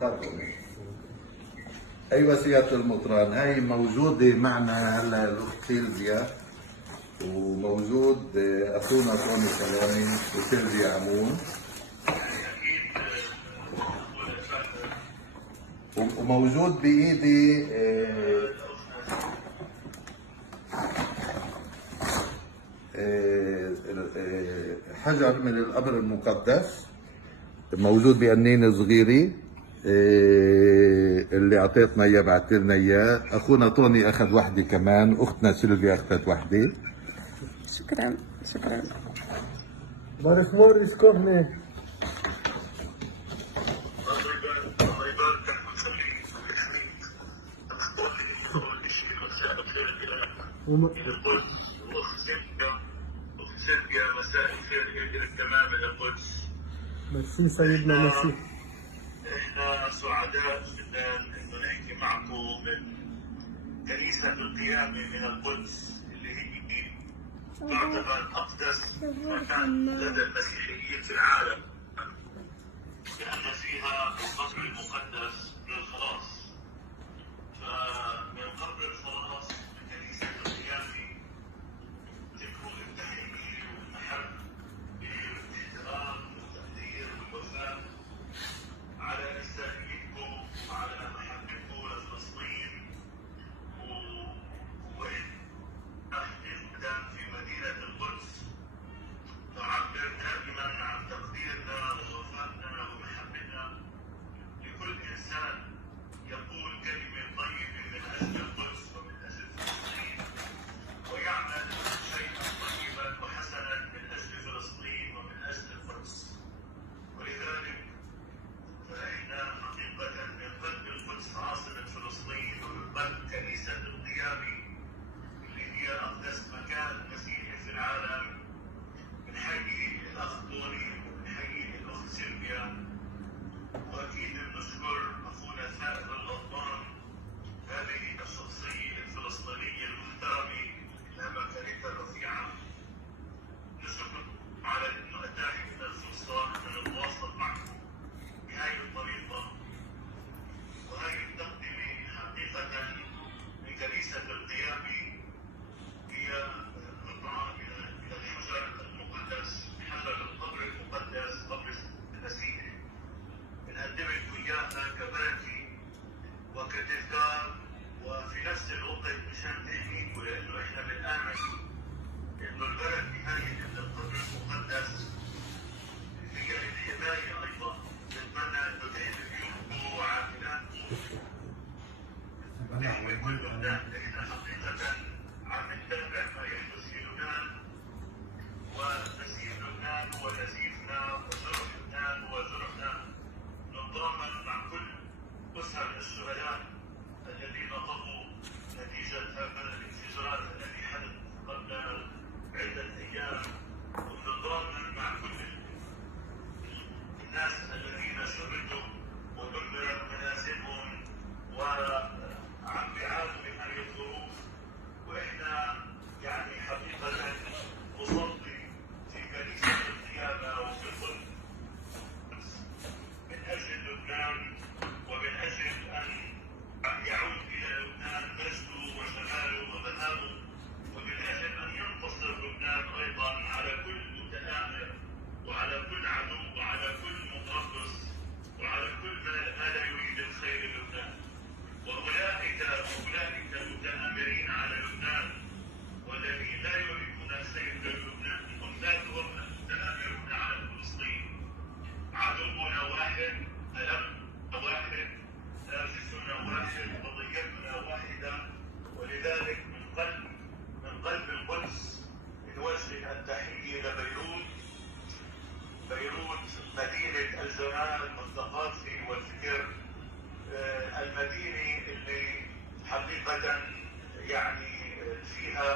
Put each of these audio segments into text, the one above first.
تفضل. ايوه سيادة المطران، هاي موجودة معنا هلا الاخت سيلفيا، وموجود اخونا توني سلامي وسيلفيا عمون، وموجود بايدي حجر من القبر المقدس موجود بقنينة صغيرة اللي اعطيتنا اياه، بعت لنا اياه. اخونا طوني اخذ وحده كمان، اختنا سيلفيا اخذت وحده. شكرا شكرا. بارك موريس كهنة. مساء الخير إلى التمام من القدس. ميرسي سيدنا ميرسي. احنا سعداء جدا انه نحكي معكم من كنيسة القيامة من القدس اللي هي تعتبر اقدس مكان لدى المسيحيين في العالم، لأن فيها القبر المقدس للخلاص. فمن قبر الخلاص من كنيسة القيامة تكون التحية والمحبة والاحترام والتقدير والوفاء على رسالتكم وعلى محبتكم لفلسطين، وحقيقة في مدينة القدس نعبر دائما عن تقديرنا ووفائنا ومحبتنا لكل إنسان يقول كلمة طيبة من أجل القدس ومن أجل فلسطين، ويعمل شيئا طيبا وحسنا من أجل فلسطين ومن أجل القدس. ولذلك فإحنا حقيقة من قلب القدس عاصمة فلسطين ومن قلب كنيسة القيامة اللي هي أقدس مكان مسيحي في العالم بنحيي الأخ طوني وبنحيي الأخت سيلفيا، وأكيد بنشكر أخونا ثائر الغضبان، هذه الشخصية الفلسطينية المحترمة لها مكانتها الرفيعة. نشكر على إنه أتاح لنا الفرصة أن نتواصل معكم بهاي الطريقة، وهي التقدمة حقيقة من كنيسة القيامة هي قطعة من الحجر المقدس، حجر القبر المقدس، قبر المسيح. بنقدمك إياها كبركة وكتذكار، وفي نفس الوقت مشان تحميكم، لأنه إحنا بنآمن إنه البركة هاي من القبر المقدس هي الحماية أيضا. نتمنى إنه تحمي بيوتكم وعائلاتكم، تحمي كل لبنان. إحنا حقيقة عم نتابع ما يحدث في لبنان، ونسيب لبنان هو نزيفنا، وجرح لبنان هو جرحنا. نتضامن مع كل أسر الشهداء الذين طغوا نتيجة هذا الانفجار الذي حدث قبل عدة أيام، ونتضامن مع كل الناس الذين شردوا ودمرت منازلهم وعم بيعانوا من هذه الظروف. واحنا يعني حقيقة نصلي في كنيسة القيامة وفي القدس من أجل لبنان، ومن أجل أن يعود إلى لبنان مجده وجماله وبهاؤه، ومن أجل أن ينتصر لبنان أيضا على كل متآمر وعلى كل عدو وعلى كل متربص وعلى كل ما لا يريد الخير للبنان. وأولئك المتآمرين على لبنان والذين لا يريدون الخير للبنان هم ذاتهم المتآمرون على فلسطين. عدونا واحد، ألمنا واحد، نافسنا واحد، قضيتنا واحدة. ولذلك من قلب القدس نوجه التحية لبيروت، مدينة الجمال والثقافة والفكر، المدينة اللي حقيقة يعني فيها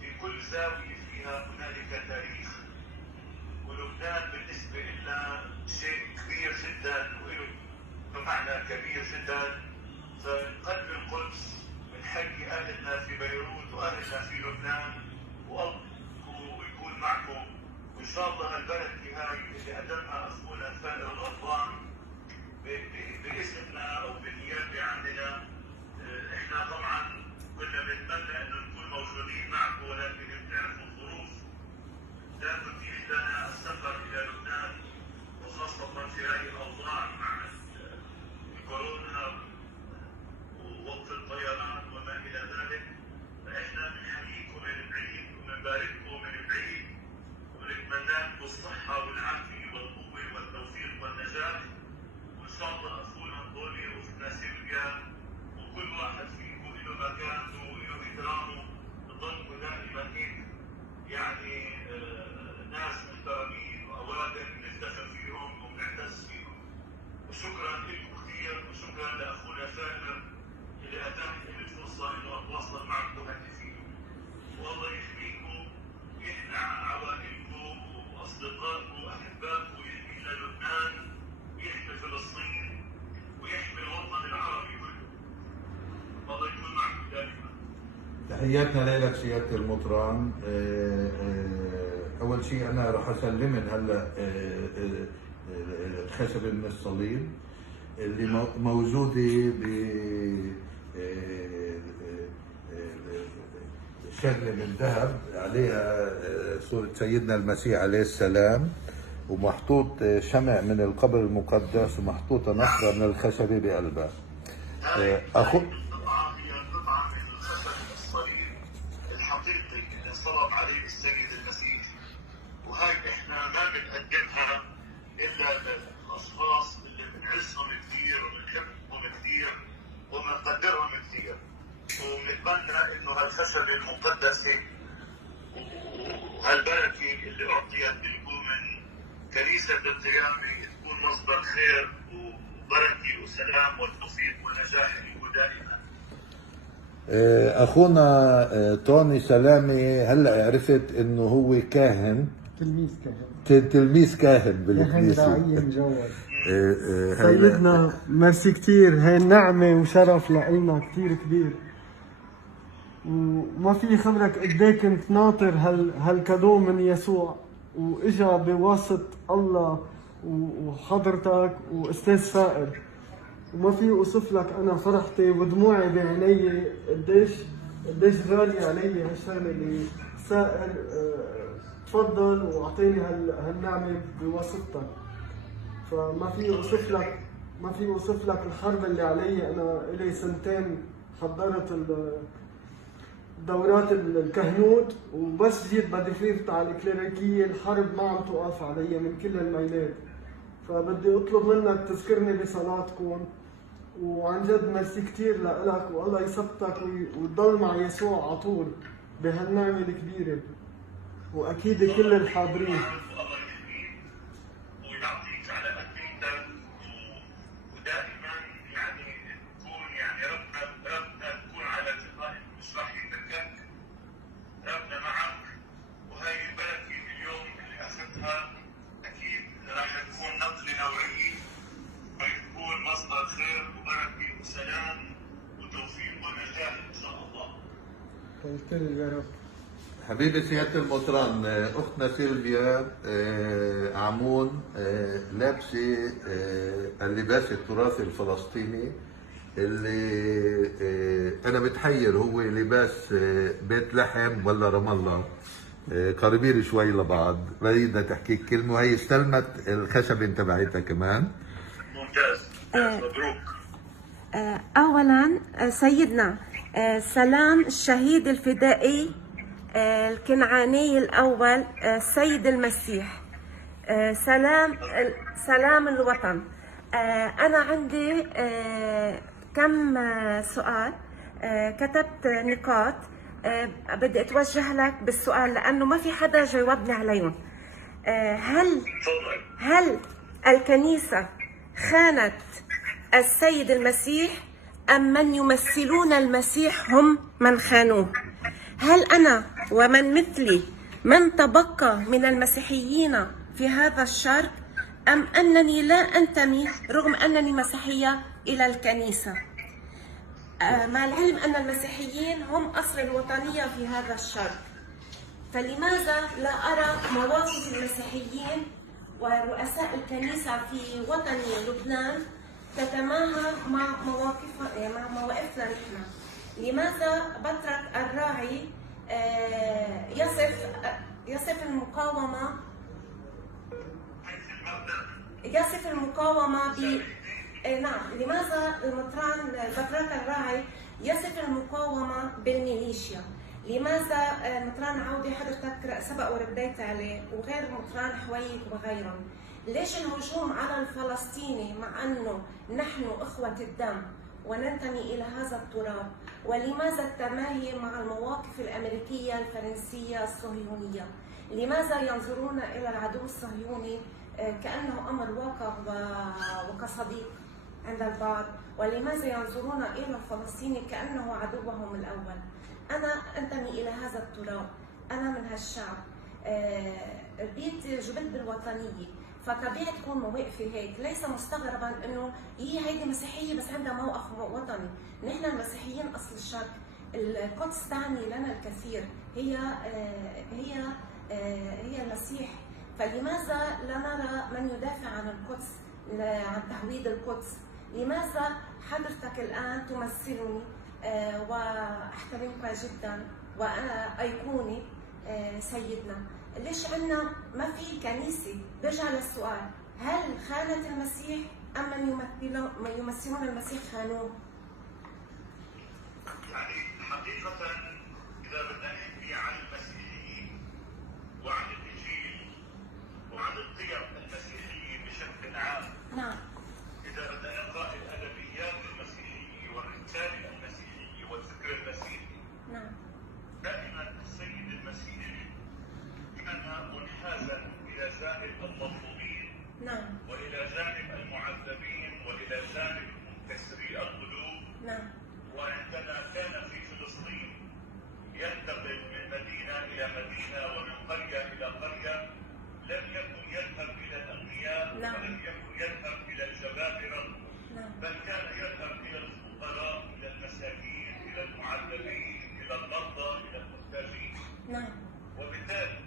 في كل زاوية فيها هنالك تاريخ. ولبنان بالنسبة لنا شيء كبير جدا وله معنى كبير جدا. فمن قلب القدس بنحيي أهلنا في بيروت وأهلنا في لبنان، والله يكون معكم. وإن شاء الله البركة هاي اللي قدمها أخونا ثائر الغضبان باسم باسمنا او بالنيابه عندنا احنا طبعا كنا بنتمنى انه نكون موجودين معكم، ولكن بتعرفوا الظروف لا تتيح لنا السفر الى لبنان، وخاصه في هذه الاوضاع مع الكورونا ووقف الطيران وما الى ذلك. فاحنا بنحييكم من بعيد وبنبارككم من بعيد ونتمنى لكم الصحه والعافيه والقوه والتوفيق والنجاح. وان شاء الله اخونا نضولي واختنا سيلفيا وكل واحد فيكم له مكانته وله احترامه، تضلوا دائما هيك يعني ناس محترمين واوادم نفتخر فيهم ونعتز فيهم. وشكرا لكم كثير، وشكرا لاخونا سامر اللي اتاح لي الفرصه انه اتواصل معكم هاتفيا. والله يحميكم ويحمي عوائلكم واصدقائكم واحبائكم، ويحمي لبنان ويحمي فلسطين ويحمي الوطن العربي كله. الله يكون معكم دائما. تحياتنا لك سيادة المطران. أول شيء أنا راح أسلمن هلا الخشبة من الصليب اللي موجودة ب شغلة من ذهب عليها صورة سيدنا المسيح عليه السلام، ومحطوط شمع من القبر المقدس، ومحطوطة نصرة من الخشبة بقلبها. أخو القطعة هي قطعة من الخشب الصليب الحقيقي اللي صلب عليه السيد المسيح، وهاي احنا ما بنقدمها الا للاشخاص اللي بنعزهم كثير وبنحبهم كثير وبنقدرهم كثير، وبنتمنى انه هالخشبة المقدسة وهالبركة اللي اعطيت لكم من كنيسة القيامة تكون مصدر خير وبركة وسلام والتوفيق والنجاح لكم دائما. أخونا توني سلامي هلا عرفت إنه هو كاهن، تلميذ كاهن، تلميذ كاهن كاهن بالكنيسة. راعي مجوز. سيدنا ميرسي كتير، هاي نعمة وشرف لإلنا كتير كبير، وما في خبرك قديه كنت ناطر هالكادو من يسوع، واجا بواسط الله وحضرتك واستاذ سائر، وما في اوصف لك انا فرحتي ودموعي بعيني قديش غالي علي هالشغله اللي سائر تفضل واعطيني هالنعمه بواسطتك. فما في اوصف لك الحرب اللي علي. انا الي سنتين حضرت دورات الكهنوت، وبس جيت بدي فيت على الكليريكيه الحرب ما عم توقف علي من كل الميلات. فبدي اطلب منك تذكرني بصلاتكم، وعن جد ميرسي كثير لك، والله يثبتك وتضل مع يسوع على طول بهالنعمه الكبيره، واكيد كل الحاضرين. الله يحميك ويعطيك على أكيدك، ودائما يعني تكون يعني ربنا تكون على ثقائك، مش راح يتركك، ربنا معك. وهي البركة اليوم اللي أخذتها أكيد راح تكون نقلة نوعية، وتكون مصدر خير وبركة وسلام وتوفيق ونجاح إن شاء الله. قلت لي يا رب. حبيبي سيادة المطران، أختنا سيلفيا عمون لابسة اللباس التراثي الفلسطيني اللي أنا بتحير هو لباس بيت لحم ولا رام الله، قريبين شوي لبعض. بدنا تحكي كلمة، وهي استلمت الخشبة تبعتها كمان. ممتاز، مبروك. أولا سيدنا سلام الشهيد الفدائي الكنعاني الأول السيد المسيح، سلام الوطن. أنا عندي كم سؤال، كتبت نقاط بدي أتوجه لك بالسؤال لأنه ما في حدا جاوبني عليهم. هل الكنيسة خانت السيد المسيح أم من يمثلون المسيح هم من خانوه؟ هل أنا ومن مثلي من تبقى من المسيحيين في هذا الشرق، أم أنني لا أنتمي رغم أنني مسيحية إلى الكنيسة؟ مع العلم أن المسيحيين هم أصل الوطنية في هذا الشرق، فلماذا لا أرى مواقف المسيحيين ورؤساء الكنيسة في وطن لبنان تتماهى مع مواقفنا نحن. لماذا بترك الراعي يصف المقاومة نعم، لماذا المطران بترك الراعي يصف المقاومة بالميليشيا؟ لماذا مطران عودي حضرتك سبق ورديت عليه وغير مطران حويك وغيرهم؟ ليش الهجوم على الفلسطيني مع أنه نحن إخوة الدم وننتمي إلى هذا التراب؟ ولماذا التماهي مع المواقف الأمريكية الفرنسية الصهيونية؟ لماذا ينظرون إلى العدو الصهيوني كأنه أمر واقع وكصديق عند البعض؟ ولماذا ينظرون إلى الفلسطيني كأنه عدوهم الأول؟ أنا أنتمي إلى هذا التراب، أنا من هالشعب، جبت بالوطنية، فطبيعي تكون مواقفي هيك. ليس مستغربا انه هيدي مسيحيه بس عندها موقف وطني. نحن المسيحيين اصل الشرق، القدس تعني لنا الكثير، هي المسيح. فلماذا لا نرى من يدافع عن القدس، عن تهويد القدس؟ لماذا حضرتك الان تمثلني واحترمك جدا وانا ايقوني سيدنا؟ ليش عندنا ما في كنيسة؟ برجع للسؤال، هل خانت المسيح أم من يمثلون المسيح خانوه؟ يعني حقيقة إذا بدنا نحكي عن المسيحيين وعن الإنجيل وعن القيم المسيحية بشكل عام، نعم. إذا بدنا نقرأ الأدبيات المسيحية والرسالة المسيحية والفكر المسيحي، نعم. دائما السيد المسيح كان منحازا الى جانب المظلومين، نعم. والى جانب المعذبين، والى جانب منكسري القلوب. نعم. وعندما كان في فلسطين ينتقل من مدينه الى مدينه ومن قريه الى قريه، لم يكن يذهب الى الاغنياء، نعم. ولم يكن يذهب الى الجبابره، نعم. بل كان يذهب الى الفقراء، الى المساكين، الى المعذبين، الى المرضى، الى المحتاجين. نعم. وبالتالي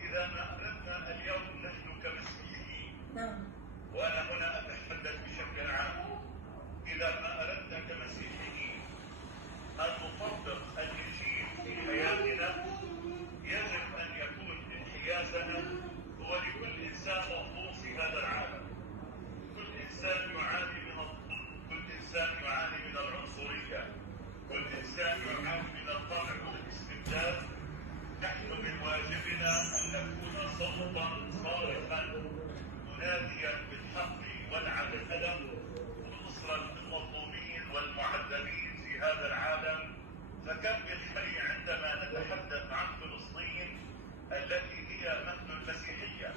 إذا ما أردنا اليوم نحن كمسيحيين، نعم. وأنا هنا أتحدث بشكل عام، إذا ما أردنا كمسيحيين أن نطبق الإنجيل في حياتنا، يجب أن يكون انحيازنا هو لكل إنسان مظلوم في هذا العالم. كل إنسان يعاني من الظلم، كل إنسان يعاني من العنصرية، كل إنسان يعاني من الطمع والاستبداد. نحن من واجبنا أن نكون صوتا صارخا مناديا بالحق والعدل ونصرا للمظلومين والمعذبين في هذا العالم. فكم بالحري عندما نتحدث عن فلسطين التي هي مثل المسيحية،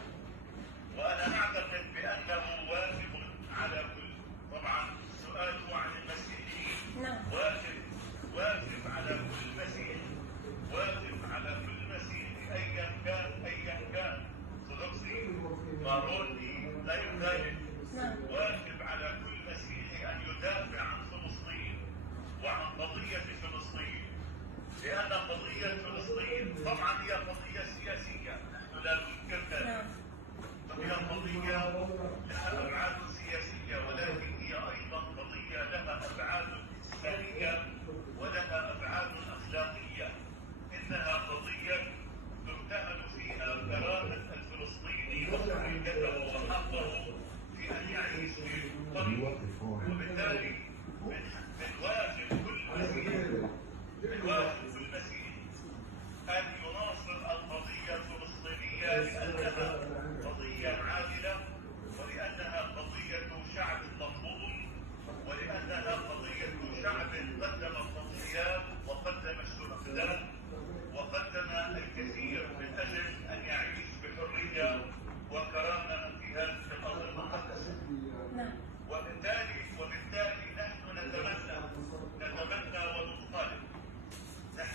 وأنا أعتقد بأنه واجب على كل، طبعا السؤال هو عن المسيحيين، نعم. واجب على كل مسيحي، واجب على كل مسيحي ايا كان ارثوذكسي، ماروني، غير ذلك. واجب على كل مسيحي ان يدافع عن فلسطين وعن قضيه فلسطين، لان قضيه فلسطين طبعا هي قضيه سياسيه، نحن لا ننكر ذلك. هي قضيه لها ابعاد سياسيه، ولكن هي ايضا قضيه لها ابعاد انسانيه ولها ابعاد اخلاقيه. انها قضيه تمتهن فيها كرامه الفلسطيني وحريته وحقه في ان يعيش في قرية. وبالتالي من واجب كل مسيحي ان يناصر القضيه الفلسطينيه لانها قضيه عادله، ولانها قضيه شعب مظلوم، ولانها قضيه شعب قدم التضحيات وقدم الشهداء وقدم الكثير من اجل ان يعيش بحريه وكرامه في هذه الارض المقدسه. وبالتالي نحن نتمنى ونطالب، نحن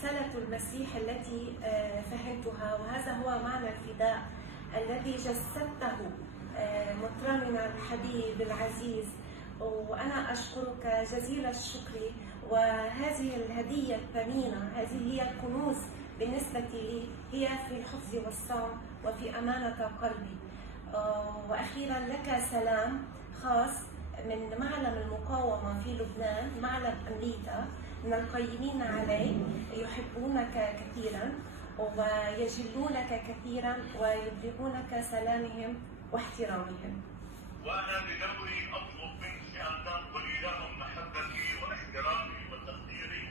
رسالة المسيح التي فهمتها، وهذا هو معنى الفداء الذي جسدته مطراننا الحبيب العزيز. وأنا أشكرك جزيل الشكر، وهذه الهدية الثمينة، هذه هي الكنوز بالنسبة لي، هي في الحفظ والصوم وفي أمانة قلبي. وأخيرا لك سلام خاص من معلم المقاومة في لبنان، معلم أمريكا، من القيمين عليه، يحبونك كثيرا ويجلونك كثيرا ويبلغونك سلامهم واحترامهم. وأنا بدوري أطلب منك أن تنقلي لهم محبتي واحترامي وتقديري،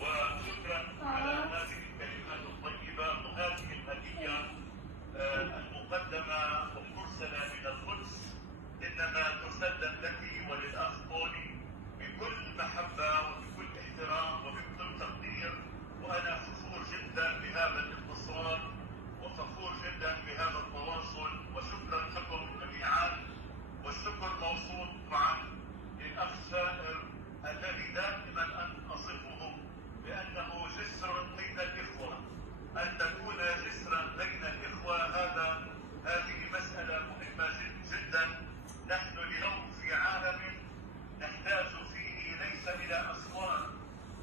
وشكرا على هذه الكلمات الطيبة وهذه الهدية المقدمة والمرسلة من القدس، إنما تسلم لك وللأخ بولي بكل محبة وبكل احترام وبكل تقدير. وأنا فخور جدا بهذا الاتصال وفخور جدا بهذا التواصل، وشكرا لكم جميعا. والشكر موصول طبعا للأخ سائر الذي دائما أن أصفه بأنه جسر بين الإخوة. أن تكون جسرا بين الإخوة هذه مسألة مهمة جدا. نحن اليوم في عالم نحتاج فيه ليس إلى أسوار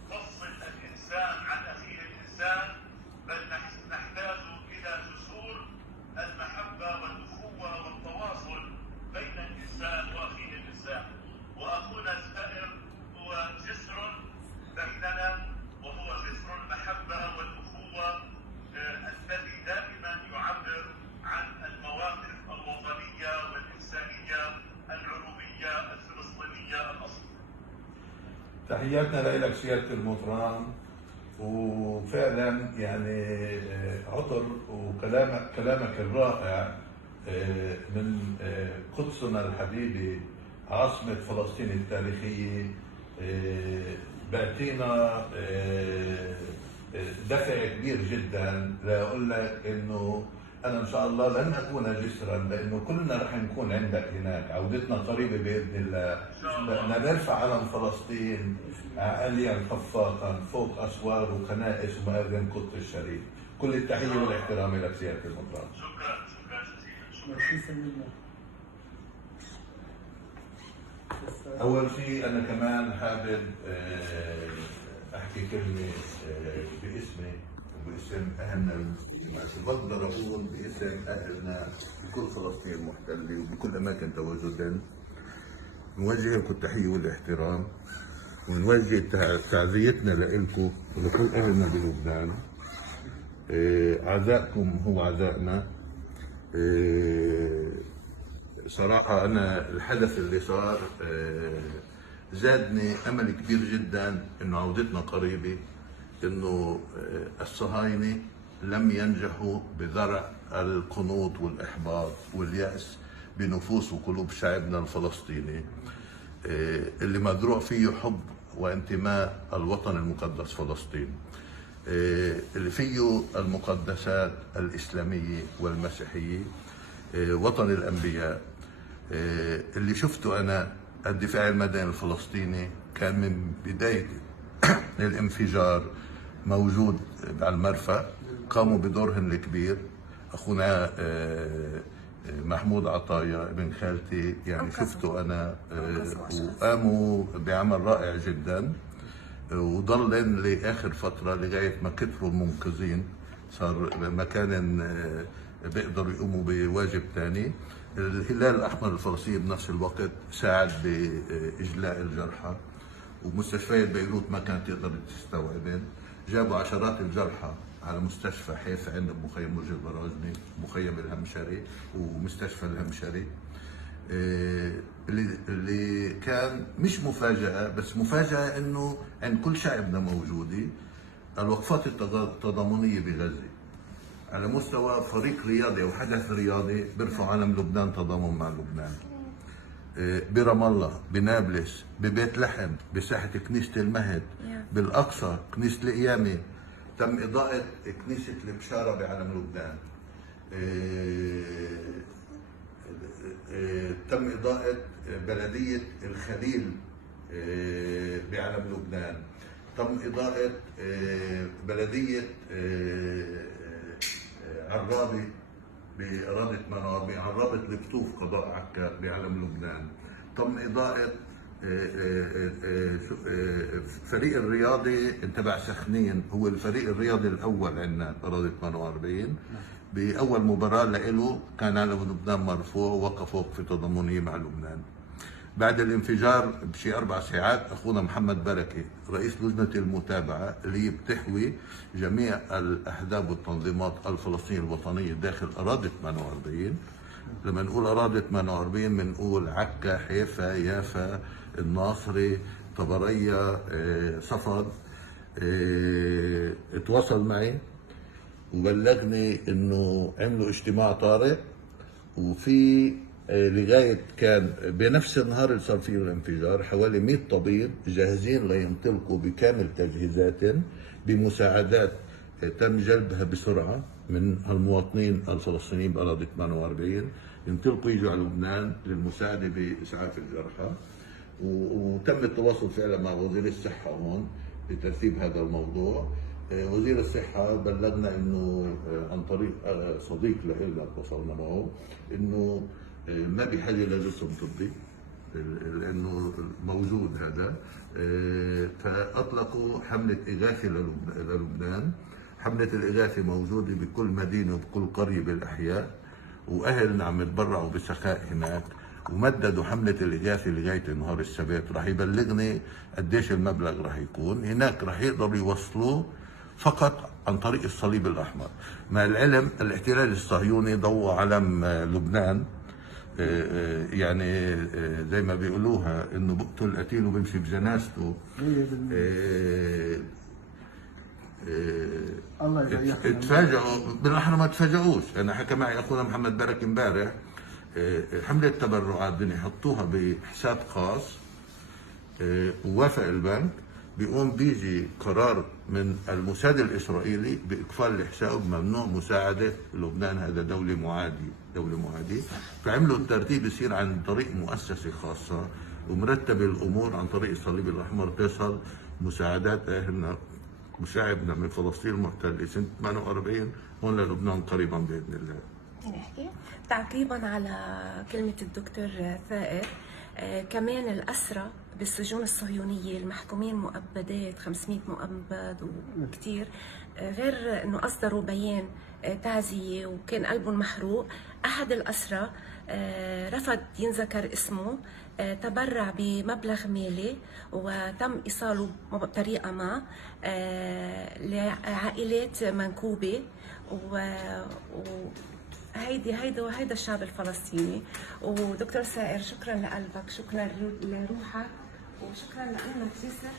تفصل الإنسان عن أخيه الإنسان، بل نحتاج إلى جسور المحبة والأخوة والتواصل بين الإنسان وأخيه الإنسان. وأخونا السائر هو جسر بيننا، وهو جسر المحبة والأخوة الذي دائما يعبر عن المواقف الوطنية والإنسانية العروبية الفلسطينية الأصلية. تحياتنا لك سيادة المطران، وفعلا يعني عطر وكلامك الرائع من قدسنا الحبيبة عاصمة فلسطين التاريخية بيعطينا دفع كبير جدا لأقول لك إنه أنا إن شاء الله لن أكون جسرا، لأنه كلنا رح نكون عندك هناك. عودتنا قريبة بإذن الله، بدنا نرفع علم فلسطين عاليا خفاقا فوق أسوار وكنائس ومآذن قدس الشريف. كل التحية والاحترام لك سيادة المطران. شكرا جزيلا. أول شيء أنا كمان حابب أحكي كلمة باسمي وباسم أهلنا المسلمين. بقدر أقول باسم أهلنا بكل فلسطين المحتلة وبكل أماكن تواجدهم. نوجه لكم التحية والاحترام، ونوجه تعزيتنا لكم ولكل أهلنا بلبنان. عزائكم هو عزائنا. صراحة أنا الحدث اللي صار زادني أمل كبير جدا إنه عودتنا قريبة، إنه الصهاينة لم ينجحوا بزرع القنوط والإحباط واليأس بنفوس وقلوب شعبنا الفلسطيني اللي مزروع فيه حب وانتماء الوطن المقدس فلسطين، اللي فيه المقدسات الإسلامية والمسيحية، وطن الأنبياء. اللي شفته أنا الدفاع المدني الفلسطيني كان من بداية الانفجار موجود على المرفأ، قاموا بدورهم الكبير. أخونا محمود عطايا ابن خالتي يعني شفته أنا وقاموا بعمل رائع جدا، وضلن لآخر فترة لغاية ما كثروا المنقذين، صار مكان بيقدروا يقوموا بواجب ثاني. الهلال الأحمر الفلسطيني بنفس الوقت ساعد بإجلاء الجرحى، ومستشفيات بيروت ما كانت تقدر تستوعبهم. جابوا عشرات الجرحى على مستشفى حيفا عند مخيم برج البرازني، مخيم الهمشري ومستشفى الهمشري. اللي كان مش مفاجأة، بس مفاجأة إنه عند كل شعبنا موجودة الوقفات التضامنية بغزة على مستوى فريق رياضي أو حدث رياضي بيرفع علم لبنان تضامن مع لبنان. برام الله، بنابلس، ببيت لحم، بساحة كنيسة المهد، بالأقصى، كنيسة القيامة، تم إضاءة كنيسة البشارة بعلم لبنان. تم إضاءة بلدية الخليل بعلم لبنان. تم إضاءة بلدية عرابة بإرادة منار عرابة الكتوف قضاء عكا بعلم لبنان. تم إضاءة فريق الرياضي تبع سخنين، هو الفريق الرياضي الأول عندنا بإرادة منار بأول مباراة له كان علم لبنان مرفوع ووقف وقفة تضامنية مع لبنان. بعد الانفجار بشي 4 ساعات اخونا محمد بركه رئيس لجنه المتابعه اللي هي بتحوي جميع الاحزاب والتنظيمات الفلسطينيه الوطنيه داخل اراضي 48. لما نقول اراضي 48 بنقول عكا، حيفا، يافا، الناصري، طبريه، صفد. اتواصل معي وبلغني انه عملوا اجتماع طارئ، وفي لغايه كان بنفس النهار اللي صار فيه الانفجار حوالي 100 طبيب جاهزين لينطلقوا بكامل تجهيزاتهم بمساعدات تم جلبها بسرعه من المواطنين الفلسطينيين باراضي 48، ينطلقوا يجوا على لبنان للمساعده باسعاف الجرحى. وتم التواصل فعلا مع وزير الصحه هون لترتيب هذا الموضوع. وزير الصحة بلغنا انه عن طريق صديق لنا تواصلنا معه انه ما بحاجة لجسم طبي لانه موجود هذا. فاطلقوا حملة إغاثة للبنان. حملة الإغاثة موجودة بكل مدينة وبكل قرية بالأحياء، وأهلنا عم يتبرعوا بسخاء هناك، ومددوا حملة الإغاثة لغاية نهار السبت. راح يبلغني قديش المبلغ راح يكون هناك. راح يقدروا يوصلوه فقط عن طريق الصليب الأحمر. مع العلم الاحتلال الصهيوني ضوى علم لبنان، يعني زي ما بيقولوها انه بقتل قتيل وبيمشي بجنازته. الله يريحك. تفاجئوا بالاحرى، ما تفاجئوش. انا حكى معي اخونا محمد برك امبارح حملة تبرعات بدهم يحطوها بحساب خاص، ووافق البنك. بيقوم بيجي قرار من الموساد الاسرائيلي باقفال الحساب، ممنوع مساعده لبنان، هذا دوله معاديه. فعملوا الترتيب يصير عن طريق مؤسسه خاصه ومرتب الامور عن طريق الصليب الاحمر تصل مساعدات اهلنا وشعبنا من فلسطين المحتله سنه 48 هون للبنان قريبا باذن الله. نحكي تعقيبا على كلمة الدكتور ثائر، كمان الأسرى بالسجون الصهيونية المحكومين مؤبدات 500 مؤبد وكتير، غير أنه أصدروا بيان تعزية وكان قلبهم محروق. أحد الأسرى رفض ينذكر اسمه، تبرع بمبلغ مالي وتم إيصاله بطريقة ما لعائلات منكوبة هيدا الشعب الفلسطيني. ودكتور ثائر شكرا لقلبك، شكرا لروحك، وشكرا لانك جسر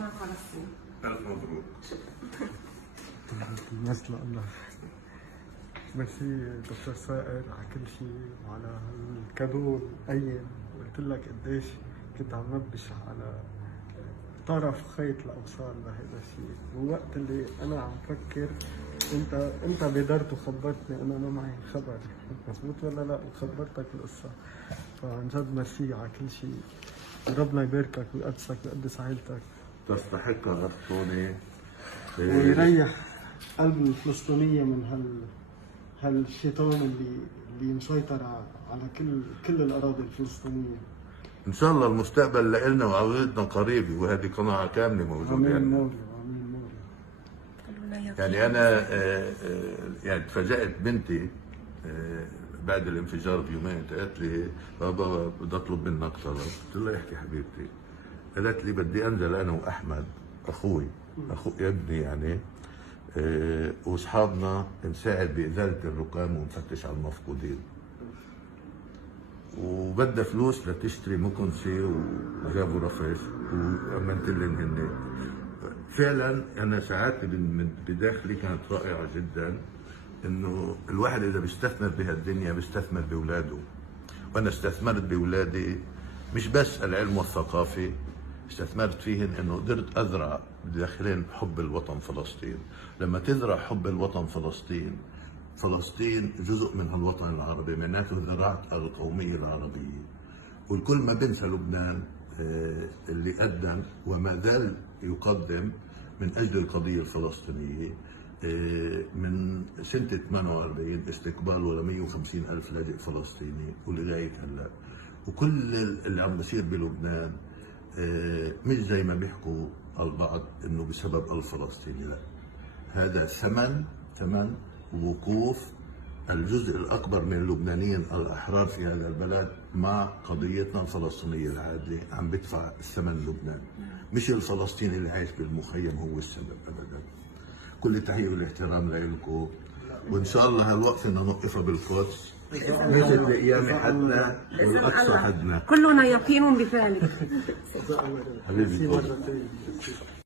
مع فلسطين. ألف مبروك. مثل الله. ميرسي دكتور ثائر على كل شيء وعلى الكادو القيم. قلت لك قديش كنت عم نبش على طرف خيط الاوصال لهذا الشيء، والوقت اللي انا عم فكر انت بادرت وخبرتني، انا ما معي خبر، مضبوط ولا لا؟ وخبرتك القصه. فعن جد ميرسي على كل شيء. ربنا يباركك ويقدسك ويقدس عائلتك. تستحق اخ توني ويريح قلب الفلسطينيه من هالشيطان اللي مسيطر على كل الاراضي الفلسطينيه. ان شاء الله المستقبل لنا وعودتنا قريبه، وهذه قناعه كامله موجوده. امين مولا، امين مولا. يعني انا يعني تفاجأت بنتي بعد الانفجار بيومين، قالت لي بابا بدي اطلب منك طلب. قلت لها احكي حبيبتي. قالت لي بدي انزل انا واحمد اخوي ابني يعني واصحابنا نساعد بازاله الركام ونفتش على المفقودين، وبدها فلوس لتشتري مكنسه وجابوا رفش وامنت لهم هن. فعلا انا سعادتي بداخلي كانت رائعه جدا، انه الواحد اذا بيستثمر بهالدنيا بيستثمر باولاده. وانا استثمرت باولادي مش بس العلم والثقافه، استثمرت فيهن انه قدرت ازرع بداخلين حب الوطن فلسطين. لما تزرع حب الوطن فلسطين جزء من الوطن العربي، معناته زرعت القوميه العربيه. والكل ما بنسى لبنان اللي قدم وما زال يقدم من أجل القضية الفلسطينية من سنة 48 استقباله ل 150 ألف لاجئ فلسطيني ولغاية هلا. وكل اللي عم بصير بلبنان مش زي ما بيحكوا البعض انه بسبب الفلسطيني، لا، هذا ثمن وقوف الجزء الاكبر من اللبنانيين الاحرار في هذا البلد مع قضيتنا الفلسطينيه العادله، عم بدفع الثمن لبنان، مش الفلسطيني اللي عايش بالمخيم هو السبب ابدا. كل التحيه والاحترام لكم، وان شاء الله هالوقفه بدنا نوقفها بالقدس مثل ايام حدنا والاقصى حدنا. كلنا يقين بذلك. حبيبي